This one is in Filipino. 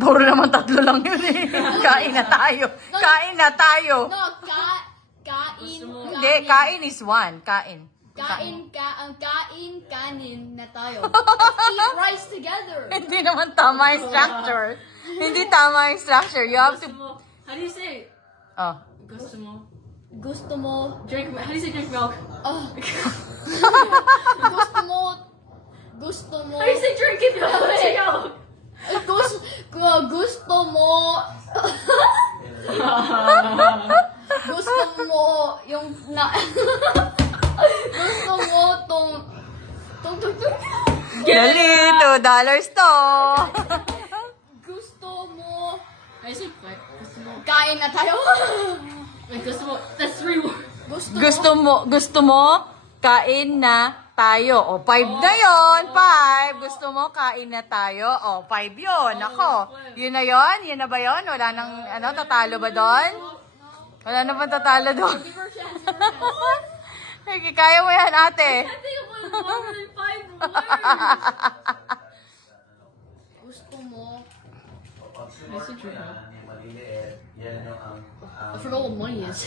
Puro naman tatlo lang yun eh. Kain na tayo. Kain na tayo. No, kain. Hindi, kain is one. Kain. Kanin na tayo. Let's eat rice together. Hindi naman tama yung structure. Hindi tama yung structure. You have to... How do you say it? Oh. Gusto mo. Drink. How do you say drink milk? Oh. Gusto mo. How do you say drink it? Take out. Gusto mo. Gusto mo yung na. Gusto mo tong. Dali, $2 to. Gusto mo. How do you say what? Gusto mo. Kain na tayo. Wait, gusto mo. That's 3 words. Gusto mo, kain na tayo. O, 5 na yon. 5. Gusto mo, kain na tayo. O, 5 yun. Ako. Yun na yon? Yun na ba yun? Wala nang, tatalo ba doon? Wala na bang tatalo doon? Kaya mo yan, ate. I think it was more than 5 words. Gusto mo. I said drink milk. I forgot what money is.